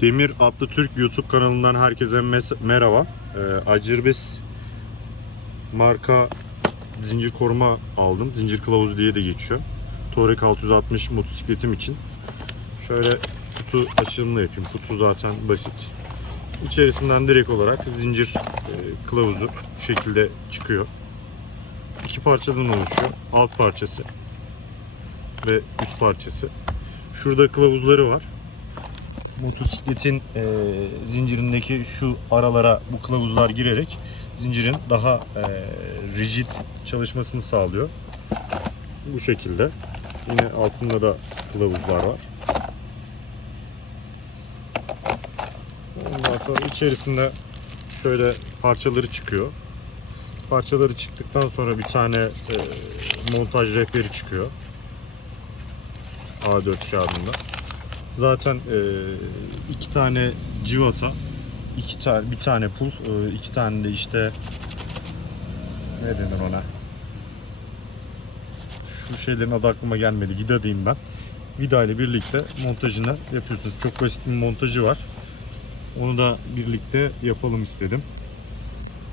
Demir Atlı Türk YouTube kanalından herkese merhaba. Ee, Acerbes marka zincir koruma aldım. Zincir kılavuzu diye de geçiyor. Touareg 660 motosikletim için. Şöyle kutu açılımını yapayım. Kutu zaten basit. İçerisinden direkt olarak zincir e, kılavuzu bu şekilde çıkıyor. İki parçadan oluşuyor. Alt parçası ve üst parçası. Şurada kılavuzları var motosikletin e, zincirindeki şu aralara bu kılavuzlar girerek zincirin daha e, rigid çalışmasını sağlıyor. Bu şekilde. Yine altında da kılavuzlar var. Ondan sonra içerisinde şöyle parçaları çıkıyor. Parçaları çıktıktan sonra bir tane e, montaj rehberi çıkıyor. A4 kağıdında. Zaten e, iki tane civata, iki tane bir tane pul, e, iki tane de işte ne denir ona? Şu şeylerin adı aklıma gelmedi. Vida diyeyim ben. Vida ile birlikte montajını yapıyorsunuz. Çok basit bir montajı var. Onu da birlikte yapalım istedim.